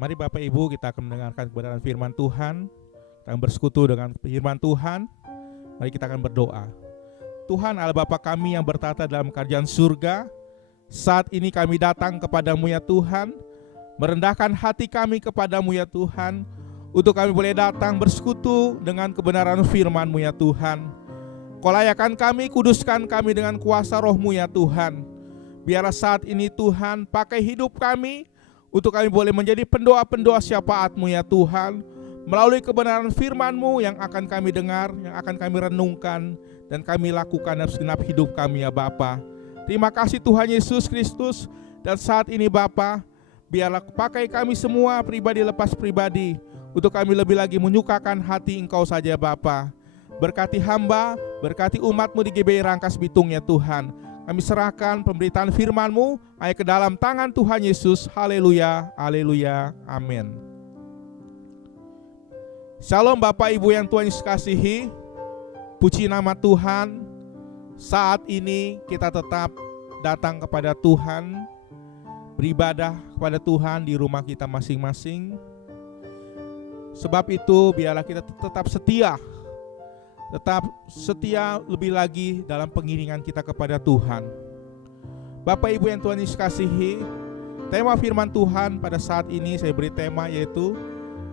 Mari Bapak Ibu kita akan mendengarkan kebenaran firman Tuhan. Kita akan bersekutu dengan firman Tuhan. Mari kita akan berdoa. Tuhan Allah Bapa kami yang bertata dalam kerajaan surga, saat ini kami datang kepadamu ya Tuhan, merendahkan hati kami kepadamu ya Tuhan, untuk kami boleh datang bersekutu dengan kebenaran firman-Mu ya Tuhan. Kau layakan kami, kuduskan kami dengan kuasa roh-Mu ya Tuhan. Biarlah saat ini Tuhan pakai hidup kami, untuk kami boleh menjadi pendoa-pendoa syafaat-Mu ya Tuhan, melalui kebenaran firman-Mu yang akan kami dengar, yang akan kami renungkan, dan kami lakukan dalam segenap hidup kami ya Bapa. Terima kasih Tuhan Yesus Kristus. Dan saat ini Bapa, biarlah pakai kami semua pribadi lepas pribadi, untuk kami lebih lagi menyukakan hati Engkau saja Bapa. Berkati hamba, berkati umat-Mu di GBI Rangkas Bitung ya Tuhan. Kami serahkan pemberitaan firman-Mu hanya ke dalam tangan Tuhan Yesus. Haleluya, haleluya, amin. Shalom Bapak Ibu yang Tuhan Yesus kasihi. Puji nama Tuhan. Saat ini kita tetap datang kepada Tuhan, beribadah kepada Tuhan di rumah kita masing-masing. Sebab itu biarlah kita tetap setia lebih lagi dalam pengiringan kita kepada Tuhan. Bapak Ibu yang Tuhan Yesus kasihi, tema firman Tuhan pada saat ini saya beri tema yaitu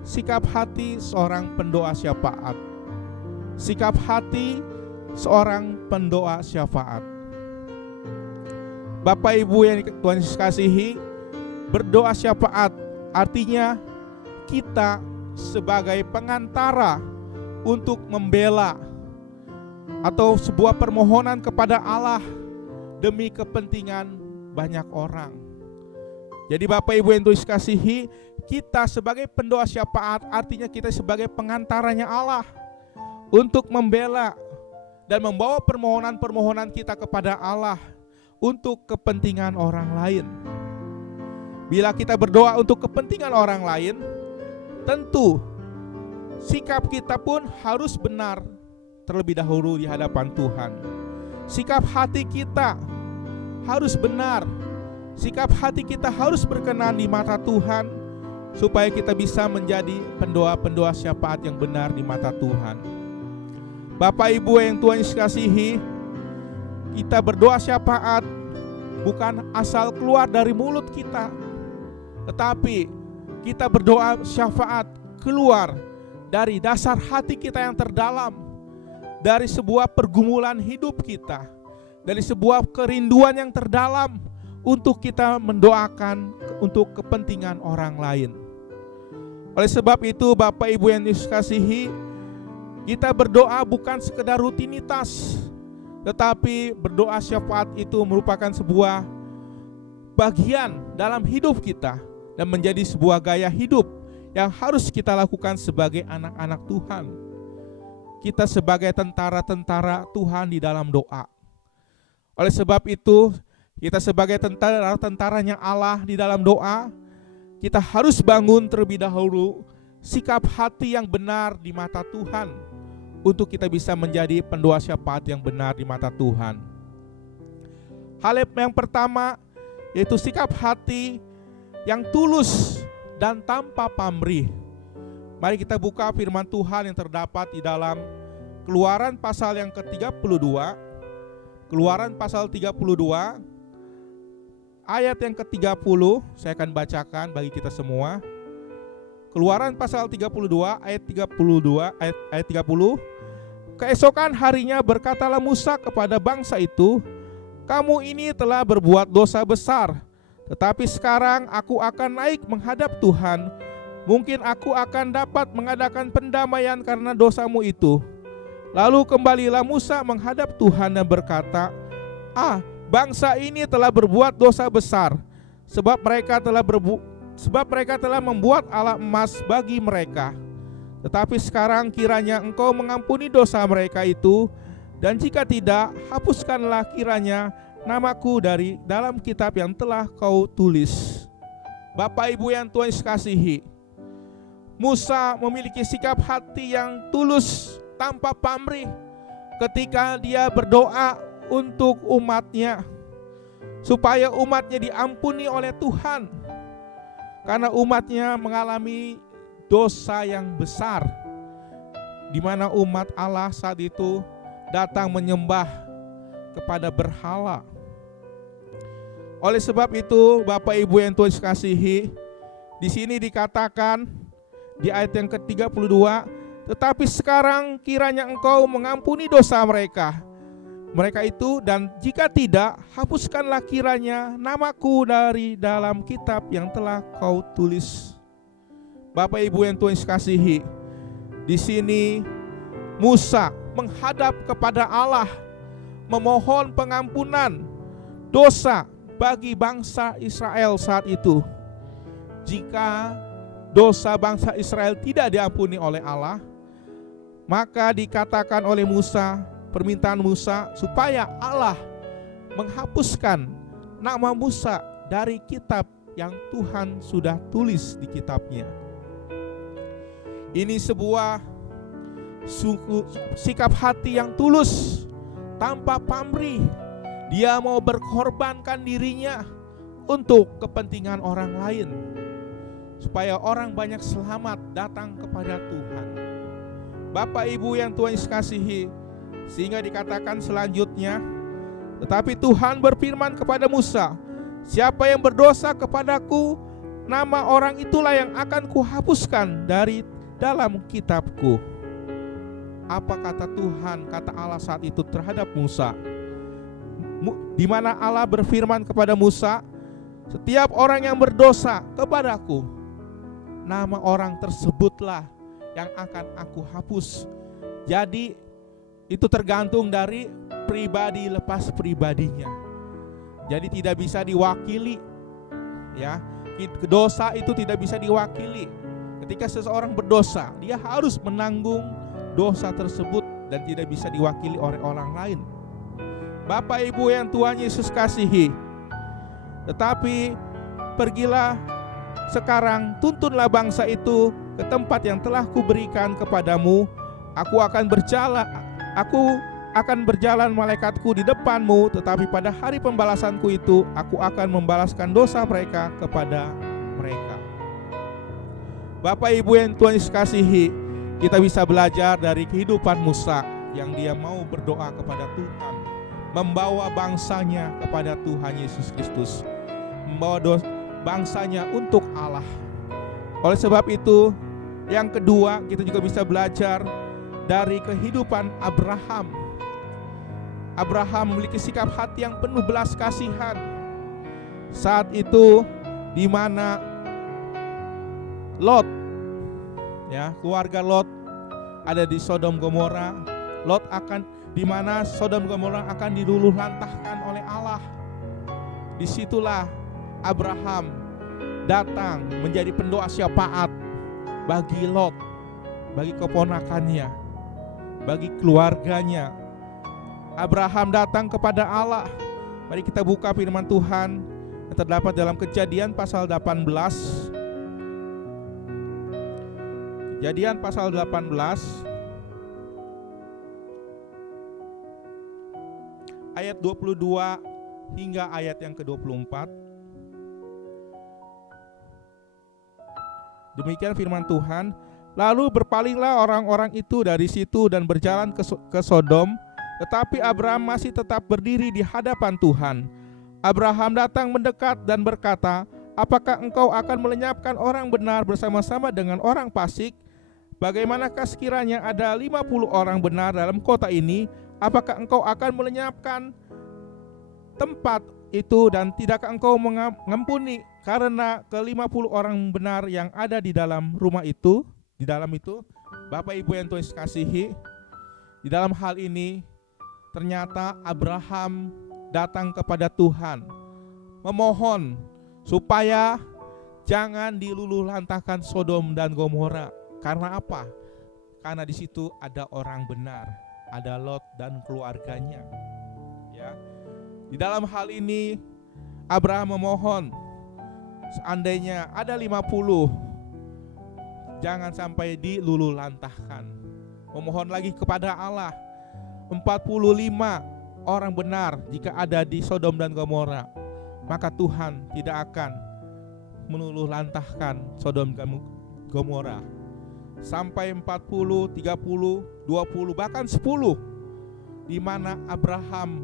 sikap hati seorang pendoa syafaat. Sikap hati seorang pendoa syafaat. Bapak Ibu yang Tuhan Yesus kasihi, berdoa syafaat artinya kita sebagai pengantara untuk membela atau sebuah permohonan kepada Allah demi kepentingan banyak orang. Jadi Bapak Ibu yang Tuhan Yesus kasihi, kita sebagai pendoa syafaat artinya kita sebagai pengantaranya Allah untuk membela dan membawa permohonan-permohonan kita kepada Allah untuk kepentingan orang lain. Bila kita berdoa untuk kepentingan orang lain, tentu sikap kita pun harus benar terlebih dahulu di hadapan Tuhan. Sikap hati kita harus benar. Sikap hati kita harus berkenan di mata Tuhan, supaya kita bisa menjadi pendoa-pendoa syafaat yang benar di mata Tuhan. Bapak Ibu yang Tuhan Yesus kasihi, kita berdoa syafaat bukan asal keluar dari mulut kita, tetapi kita berdoa syafaat keluar dari dasar hati kita yang terdalam, dari sebuah pergumulan hidup kita, dari sebuah kerinduan yang terdalam untuk kita mendoakan untuk kepentingan orang lain. Oleh sebab itu Bapak Ibu yang Yesus kasihi, kita berdoa bukan sekedar rutinitas, tetapi berdoa syafaat itu merupakan sebuah bagian dalam hidup kita dan menjadi sebuah gaya hidup yang harus kita lakukan sebagai anak-anak Tuhan. Kita sebagai tentara-tentara Tuhan di dalam doa. Oleh sebab itu, kita sebagai tentaranya Allah di dalam doa, kita harus bangun terlebih dahulu sikap hati yang benar di mata Tuhan, untuk kita bisa menjadi pendoa syafaat yang benar di mata Tuhan. Hal yang pertama yaitu sikap hati yang tulus dan tanpa pamrih. Mari kita buka firman Tuhan yang terdapat di dalam Keluaran pasal yang ke-32. Keluaran pasal 32 ayat yang ke-30, saya akan bacakan bagi kita semua. Keluaran pasal 32 ayat 30. Keesokan harinya berkatalah Musa kepada bangsa itu, kamu ini telah berbuat dosa besar, tetapi sekarang aku akan naik menghadap Tuhan. Mungkin aku akan dapat mengadakan pendamaian karena dosamu itu. Lalu kembalilah Musa menghadap Tuhan dan berkata, bangsa ini telah berbuat dosa besar, sebab mereka telah membuat alat emas bagi mereka. Tetapi sekarang kiranya engkau mengampuni dosa mereka itu, dan jika tidak, hapuskanlah kiranya namaku dari dalam kitab yang telah kau tulis. Bapak Ibu yang Tuhan Yesus kasihi, Musa memiliki sikap hati yang tulus tanpa pamrih ketika dia berdoa untuk umatnya, supaya umatnya diampuni oleh Tuhan. karena umatnya mengalami dosa yang besar, di mana umat Allah saat itu datang menyembah kepada berhala. Oleh sebab itu, Bapak Ibu yang Tuhan kasihi, di sini dikatakan di ayat yang ke-32, tetapi sekarang kiranya Engkau mengampuni dosa mereka itu, dan jika tidak, hapuskanlah kiranya namaku dari dalam kitab yang telah Kau tulis. Bapak Ibu yang Tuhan kasihi, di sini Musa menghadap kepada Allah memohon pengampunan dosa bagi bangsa Israel saat itu. Jika dosa bangsa Israel tidak diampuni oleh Allah, maka dikatakan oleh Musa, permintaan Musa supaya Allah menghapuskan nama Musa dari kitab yang Tuhan sudah tulis di kitabnya. Ini sebuah sikap hati yang tulus, tanpa pamrih. Dia mau berkorbankan dirinya untuk kepentingan orang lain, supaya orang banyak selamat datang kepada Tuhan. Bapak Ibu yang Tuhan kasihi, sehingga dikatakan selanjutnya, tetapi Tuhan berfirman kepada Musa, siapa yang berdosa kepadaku, nama orang itulah yang akan kuhapuskan dari dalam kitabku. Apa kata Tuhan, kata Allah saat itu terhadap Musa? Di mana Allah berfirman kepada Musa, setiap orang yang berdosa kepadaku, nama orang tersebutlah yang akan aku hapus. Jadi itu tergantung dari pribadi lepas pribadinya. Jadi tidak bisa diwakili, ya. Dosa itu tidak bisa diwakili. Ketika seseorang berdosa, dia harus menanggung dosa tersebut dan tidak bisa diwakili oleh orang lain. Bapak Ibu yang Tuhan Yesus kasihi, tetapi pergilah sekarang, tuntunlah bangsa itu ke tempat yang telah kuberikan kepadamu. Aku akan berjalan malaikatku di depanmu, tetapi pada hari pembalasanku itu aku akan membalaskan dosa mereka kepada mereka. Bapak Ibu yang Tuhan Yesus kasihi, kita bisa belajar dari kehidupan Musa yang dia mau berdoa kepada Tuhan, membawa bangsanya kepada Tuhan Yesus Kristus, membawa bangsanya untuk Allah. Oleh sebab itu, yang kedua, kita juga bisa belajar dari kehidupan Abraham. Abraham memiliki sikap hati yang penuh belas kasihan. Saat itu di mana Lot, ya, keluarga Lot ada di Sodom Gomora, di mana Sodom Gomora akan diluluhlantahkan oleh Allah. Disitulah Abraham datang menjadi pendoa syafaat bagi Lot, bagi keponakannya, bagi keluarganya. Abraham datang kepada Allah. Mari kita buka firman Tuhan yang terdapat dalam Kejadian pasal 18. Kejadian pasal 18 ayat 22 hingga ayat yang ke-24. Demikian firman Tuhan. Lalu berpalinglah orang-orang itu dari situ dan berjalan ke Sodom, tetapi Abraham masih tetap berdiri di hadapan Tuhan. Abraham datang mendekat dan berkata, apakah engkau akan melenyapkan orang benar bersama-sama dengan orang fasik? Bagaimanakah sekiranya ada 50 orang benar dalam kota ini? Apakah engkau akan melenyapkan tempat itu dan tidakkah engkau mengampuni karena ke-50 orang benar yang ada di dalam rumah itu? Di dalam itu, Bapak Ibu yang Tuhan kasihi, di dalam hal ini ternyata Abraham datang kepada Tuhan memohon supaya jangan diluluhlantahkan Sodom dan Gomora. Karena apa? Karena di situ ada orang benar, ada Lot dan keluarganya. Ya. Di dalam hal ini Abraham memohon, seandainya ada 50, jangan sampai diluluhlantahkan. Memohon lagi kepada Allah, 45 orang benar jika ada di Sodom dan Gomora, maka Tuhan tidak akan meluluhlantahkan Sodom dan Gomora. Sampai 40, 30, 20, bahkan 10, di mana Abraham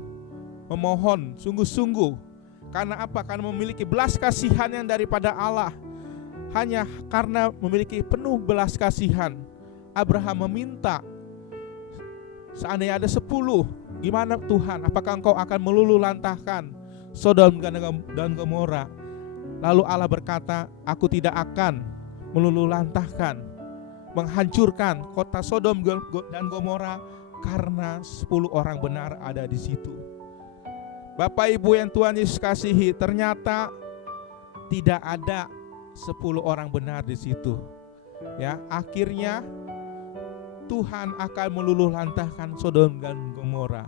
memohon sungguh-sungguh. Karena apa? Karena memiliki belas kasihan yang daripada Allah. Hanya karena memiliki penuh belas kasihan, Abraham meminta, seandainya ada 10, gimana Tuhan? Apakah Engkau akan meluluhlantahkan Sodom dan Gomora? Lalu Allah berkata, aku tidak akan meluluhlantahkan, menghancurkan kota Sodom dan Gomora karena 10 orang benar ada di situ. Bapak Ibu yang Tuhan Yesus kasihi, ternyata tidak ada 10 orang benar di situ. Ya, akhirnya Tuhan akan meluluhlantahkan Sodom dan Gomora.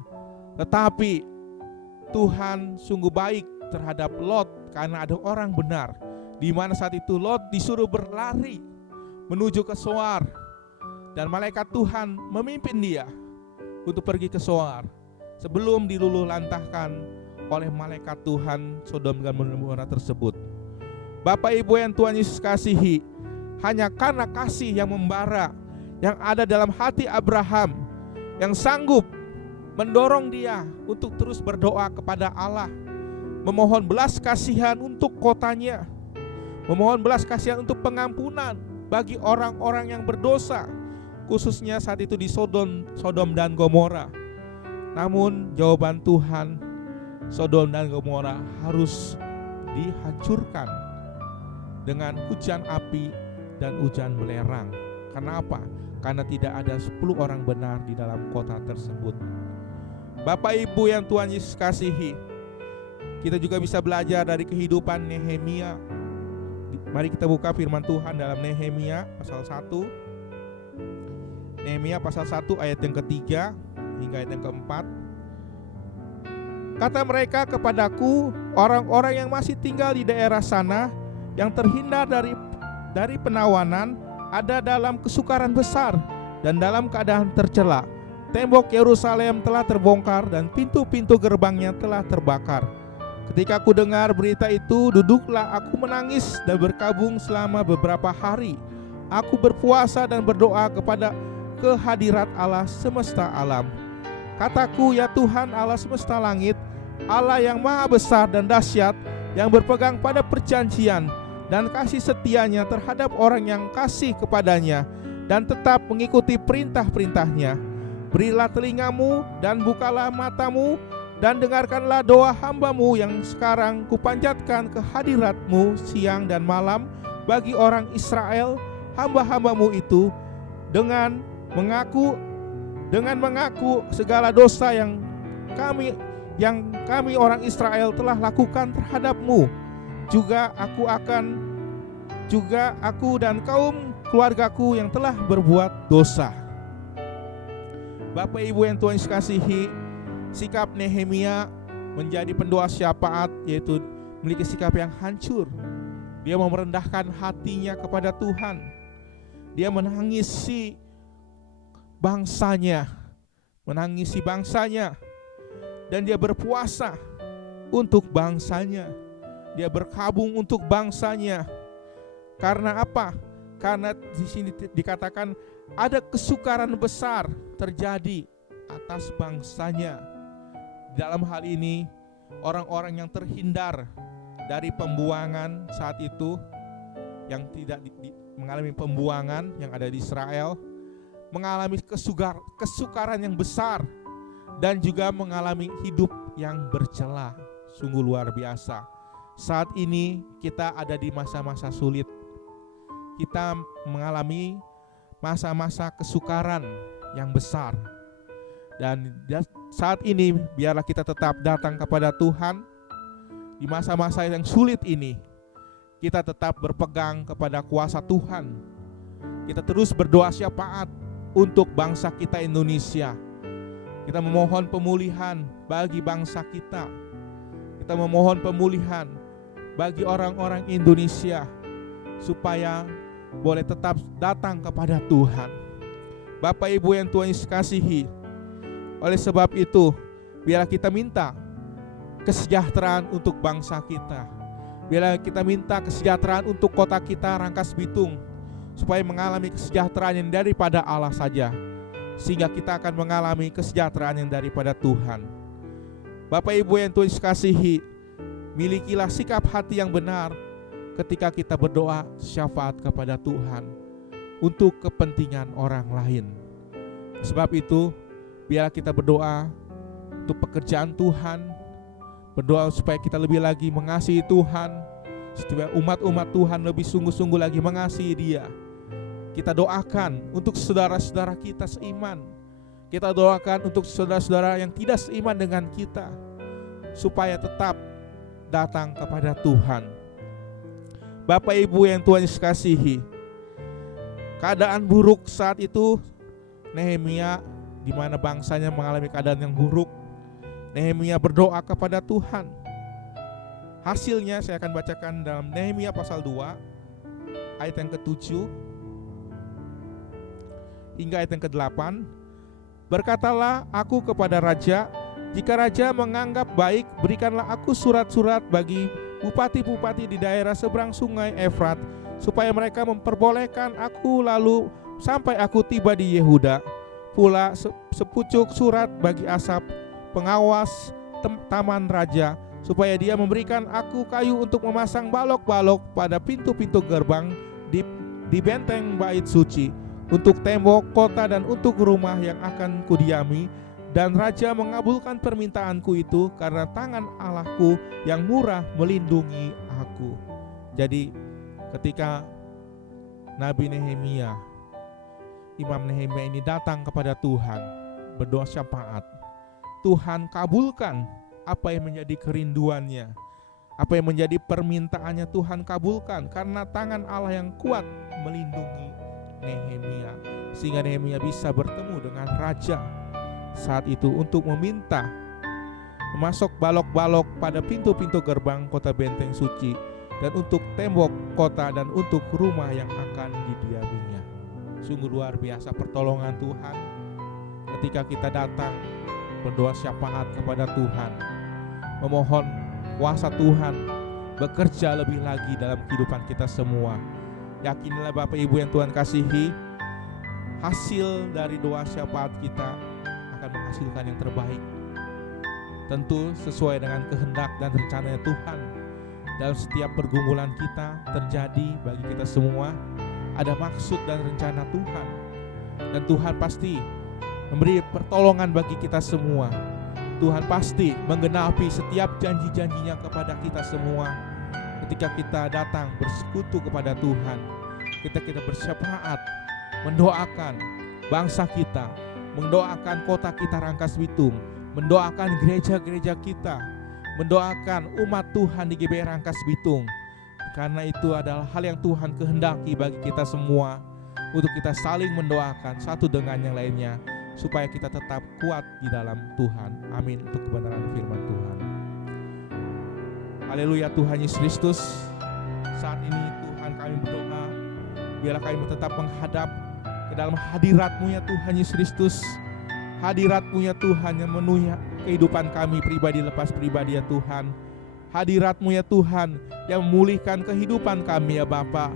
Tetapi Tuhan sungguh baik terhadap Lot karena ada orang benar. Di mana saat itu Lot disuruh berlari menuju ke Soar, dan malaikat Tuhan memimpin dia untuk pergi ke Soar sebelum diluluhlantahkan oleh malaikat Tuhan Sodom dan Gomora tersebut. Bapak Ibu yang Tuhan Yesus kasihi, hanya karena kasih yang membara yang ada dalam hati Abraham, yang sanggup mendorong dia untuk terus berdoa kepada Allah, memohon belas kasihan untuk kotanya, memohon belas kasihan untuk pengampunan bagi orang-orang yang berdosa, khususnya saat itu di Sodom dan Gomora. Namun jawaban Tuhan, Sodom dan Gomora harus dihancurkan dengan hujan api dan hujan belerang. Karena apa? Karena tidak ada 10 orang benar di dalam kota tersebut. Bapak Ibu yang Tuhan Yesus kasihi, kita juga bisa belajar dari kehidupan Nehemia. Mari kita buka firman Tuhan dalam Nehemia pasal 1. Nehemia pasal 1 ayat yang ketiga hingga ayat yang keempat. Kata mereka kepadaku, orang-orang yang masih tinggal di daerah sana, yang terhindar dari penawanan, ada dalam kesukaran besar dan dalam keadaan tercela. Tembok Yerusalem telah terbongkar dan pintu-pintu gerbangnya telah terbakar. Ketika aku dengar berita itu, duduklah aku menangis dan berkabung selama beberapa hari. Aku berpuasa dan berdoa kepada kehadirat Allah semesta alam. Kataku, ya Tuhan Allah semesta langit, Allah yang maha besar dan dahsyat, yang berpegang pada perjanjian dan kasih setianya terhadap orang yang kasih kepadanya dan tetap mengikuti perintah-perintahnya. Berilah telingamu dan bukalah matamu dan dengarkanlah doa hambamu yang sekarang kupanjatkan ke hadiratmu siang dan malam bagi orang Israel, hamba-hambamu itu, dengan mengaku segala dosa yang kami orang Israel telah lakukan terhadapmu. Juga aku dan kaum keluargaku yang telah berbuat dosa. Bapak Ibu yang Tuhan kasihi, sikap Nehemia menjadi pendoa syafaat, yaitu memiliki sikap yang hancur. Dia merendahkan hatinya kepada Tuhan. Dia menangisi bangsanya, dan dia berpuasa untuk bangsanya. Dia berkabung untuk bangsanya. Karena apa? Karena di sini dikatakan ada kesukaran besar terjadi atas bangsanya. Dalam hal ini, orang-orang yang terhindar dari pembuangan saat itu, yang tidak mengalami pembuangan yang ada di Israel, mengalami kesukaran yang besar dan juga mengalami hidup yang bercela. Sungguh luar biasa. Saat ini kita ada di masa-masa sulit. Kita mengalami masa-masa kesukaran yang besar. Dan saat ini biarlah kita tetap datang kepada Tuhan. Di masa-masa yang sulit ini, kita tetap berpegang kepada kuasa Tuhan. Kita terus berdoa syafaat untuk bangsa kita Indonesia. Kita memohon pemulihan bagi bangsa kita. Kita memohon pemulihan bagi orang-orang Indonesia supaya boleh tetap datang kepada Tuhan. Bapak Ibu yang Tuhan Yesus kasihi, oleh sebab itu biarlah kita minta kesejahteraan untuk bangsa kita. Biarlah kita minta kesejahteraan untuk kota kita Rangkas Bitung, supaya mengalami kesejahteraan yang daripada Allah saja, sehingga kita akan mengalami kesejahteraan yang daripada Tuhan. Bapak Ibu yang Tuhan kasihi, milikilah sikap hati yang benar ketika kita berdoa syafaat kepada Tuhan untuk kepentingan orang lain. Sebab itu, biarlah kita berdoa untuk pekerjaan Tuhan, berdoa supaya kita lebih lagi mengasihi Tuhan, supaya umat-umat Tuhan lebih sungguh-sungguh lagi mengasihi Dia. Kita doakan untuk saudara-saudara kita seiman. Kita doakan untuk saudara-saudara yang tidak seiman dengan kita, supaya tetap datang kepada Tuhan. Bapak Ibu yang Tuhan kasihi, keadaan buruk saat itu Nehemia, di mana bangsanya mengalami keadaan yang buruk, Nehemia berdoa kepada Tuhan. Hasilnya saya akan bacakan dalam Nehemia pasal 2 ayat yang ke-7 hingga ayat yang ke-8. Berkatalah aku kepada raja, jika raja menganggap baik, berikanlah aku surat-surat bagi bupati-bupati di daerah seberang sungai Efrat, supaya mereka memperbolehkan aku lalu sampai aku tiba di Yehuda. Pula sepucuk surat bagi Asap, pengawas taman raja, supaya dia memberikan aku kayu untuk memasang balok-balok pada pintu-pintu gerbang di benteng bait suci, untuk tembok kota dan untuk rumah yang akan kudiami. Dan raja mengabulkan permintaanku itu, karena tangan Allahku yang murah melindungi aku. Jadi ketika Nabi Nehemia, Imam Nehemia ini datang kepada Tuhan, berdoa syafaat, Tuhan kabulkan apa yang menjadi kerinduannya, apa yang menjadi permintaannya Tuhan kabulkan, karena tangan Allah yang kuat melindungi Nehemia, sehingga Nehemia bisa bertemu dengan raja saat itu untuk meminta memasok balok-balok pada pintu-pintu gerbang kota benteng suci, dan untuk tembok kota dan untuk rumah yang akan didiaminya. Sungguh luar biasa pertolongan Tuhan ketika kita datang berdoa syafaat kepada Tuhan, memohon kuasa Tuhan bekerja lebih lagi dalam kehidupan kita semua. Yakinilah Bapak Ibu yang Tuhan kasihi, hasil dari doa syafaat kita akan menghasilkan yang terbaik, tentu sesuai dengan kehendak dan rencananya Tuhan. Dalam setiap pergumulan kita terjadi bagi kita semua ada maksud dan rencana Tuhan, dan Tuhan pasti memberi pertolongan bagi kita semua. Tuhan pasti menggenapi setiap janji-janjinya kepada kita semua ketika kita datang bersekutu kepada Tuhan, ketika kita bersyafaat mendoakan bangsa kita, mendoakan kota kita Rangkas Bitung, mendoakan gereja-gereja kita, mendoakan umat Tuhan di GBI Rangkas Bitung. Karena itu adalah hal yang Tuhan kehendaki bagi kita semua, untuk kita saling mendoakan satu dengan yang lainnya, supaya kita tetap kuat di dalam Tuhan. Amin, untuk kebenaran firman Tuhan. Haleluya Tuhan Yesus Kristus. Saat ini Tuhan kami berdoa, biarlah kami tetap menghadap ke dalam hadirat-Mu ya Tuhan Yesus Kristus. Hadirat-Mu ya Tuhan yang memenuhi kehidupan kami pribadi lepas pribadi ya Tuhan. Hadirat-Mu ya Tuhan yang memulihkan kehidupan kami ya Bapa.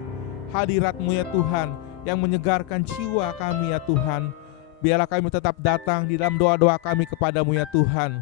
Hadirat-Mu ya Tuhan yang menyegarkan jiwa kami ya Tuhan. Biarlah kami tetap datang di dalam doa-doa kami kepada-Mu ya Tuhan.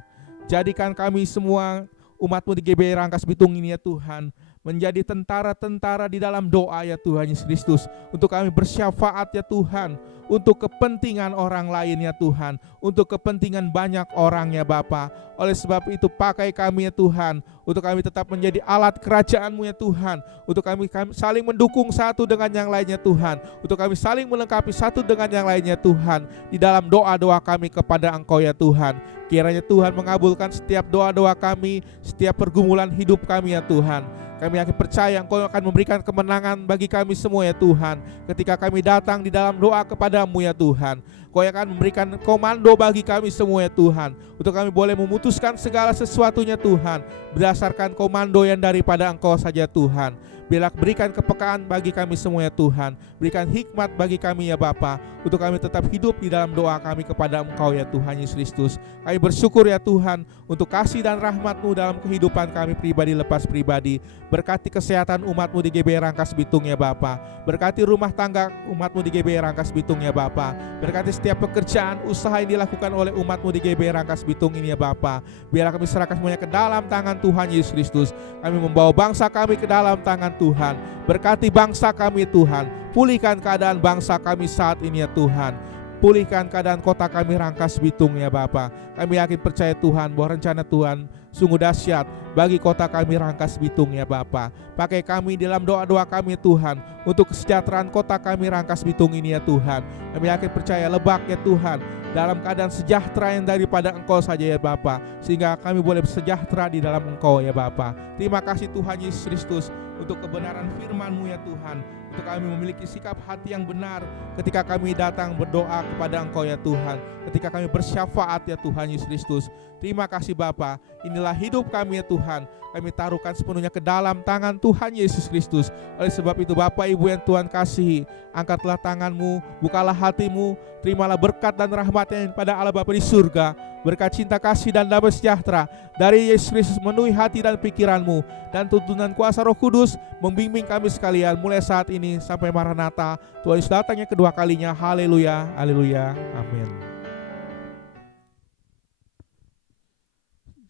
Jadikan kami semua umat-Mu di GBI Rangkas Bitung ini ya Tuhan, menjadi tentara-tentara di dalam doa ya Tuhan Yesus Kristus, untuk kami bersyafaat ya Tuhan, untuk kepentingan orang lain ya Tuhan, untuk kepentingan banyak orang ya Bapa. Oleh sebab itu pakai kami ya Tuhan, untuk kami tetap menjadi alat kerajaan-Mu ya Tuhan, untuk kami saling mendukung satu dengan yang lainnya Tuhan, untuk kami saling melengkapi satu dengan yang lainnya Tuhan, di dalam doa-doa kami kepada Engkau ya Tuhan. Kiranya Tuhan mengabulkan setiap doa-doa kami, setiap pergumulan hidup kami ya Tuhan. Kami yakin percaya Engkau akan memberikan kemenangan bagi kami semua ya Tuhan, ketika kami datang di dalam doa kepada-Mu ya Tuhan. Engkau akan memberikan komando bagi kami semua ya Tuhan, untuk kami boleh memutuskan segala sesuatunya Tuhan, berdasarkan komando yang daripada Engkau saja Tuhan. Biarlah berikan kepekaan bagi kami semua ya Tuhan. Berikan hikmat bagi kami ya Bapa, untuk kami tetap hidup di dalam doa kami kepada Engkau ya Tuhan Yesus Kristus. Kami bersyukur ya Tuhan untuk kasih dan rahmat-Mu dalam kehidupan kami pribadi lepas pribadi. Berkati kesehatan umat-Mu di GBI Rangkas Bitung ya Bapa. Berkati rumah tangga umat-Mu di GBI Rangkas Bitung ya Bapa. Berkati setiap pekerjaan usaha yang dilakukan oleh umat-Mu di GBI Rangkas Bitung ini ya Bapa. Biarlah kami serahkan semuanya ke dalam tangan Tuhan Yesus Kristus. Kami membawa bangsa kami ke dalam tangan Tuhan. Berkati bangsa kami Tuhan. Pulihkan keadaan bangsa kami saat ini ya Tuhan. Pulihkan keadaan kota kami Rangkas Bitung ya Bapa. Kami yakin percaya Tuhan bahwa rencana Tuhan sungguh dahsyat bagi kota kami Rangkas Bitung ya Bapa. Pakai kami dalam doa-doa kami Tuhan, untuk kesejahteraan kota kami Rangkas Bitung ini ya Tuhan. Kami yakin percaya Lebak ya Tuhan dalam keadaan sejahtera yang daripada Engkau saja ya Bapa, sehingga kami boleh bersejahtera di dalam Engkau ya Bapa. Terima kasih Tuhan Yesus Kristus untuk kebenaran firman-Mu ya Tuhan, untuk kami memiliki sikap hati yang benar ketika kami datang berdoa kepada Engkau ya Tuhan, ketika kami bersyafaat ya Tuhan Yesus Kristus. Terima kasih Bapa, inilah hidup kami ya Tuhan. Kami taruhkan sepenuhnya ke dalam tangan Tuhan Yesus Kristus. Oleh sebab itu Bapak Ibu yang Tuhan kasihi, angkatlah tangan-Mu, bukalah hati-Mu, terimalah berkat dan rahmat yang pada Allah Bapa di surga. Berkat cinta kasih dan damai sejahtera dari Yesus Kristus memenuhi hati dan pikiran-Mu, dan tuntunan kuasa Roh Kudus membimbing kami sekalian mulai saat ini sampai Maranatha, Tuhan Yesus datangnya kedua kalinya. Haleluya, haleluya, amin.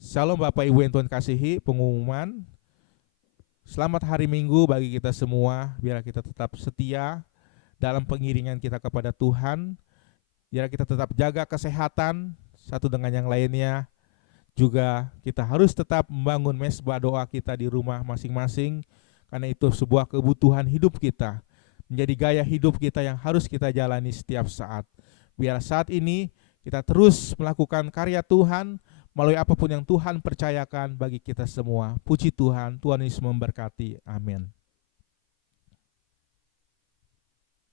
Shalom Bapak Ibu yang Tuhan kasihi. Pengumuman selamat hari Minggu bagi kita semua. Biar kita tetap setia dalam pengiringan kita kepada Tuhan. Biar kita tetap jaga kesehatan satu dengan yang lainnya. Juga kita harus tetap membangun mesbah doa kita di rumah masing-masing, karena itu sebuah kebutuhan hidup kita, menjadi gaya hidup kita yang harus kita jalani setiap saat. Biar saat ini kita terus melakukan karya Tuhan melalui apapun yang Tuhan percayakan bagi kita semua. Puji Tuhan, Tuhan Yesus memberkati. Amin.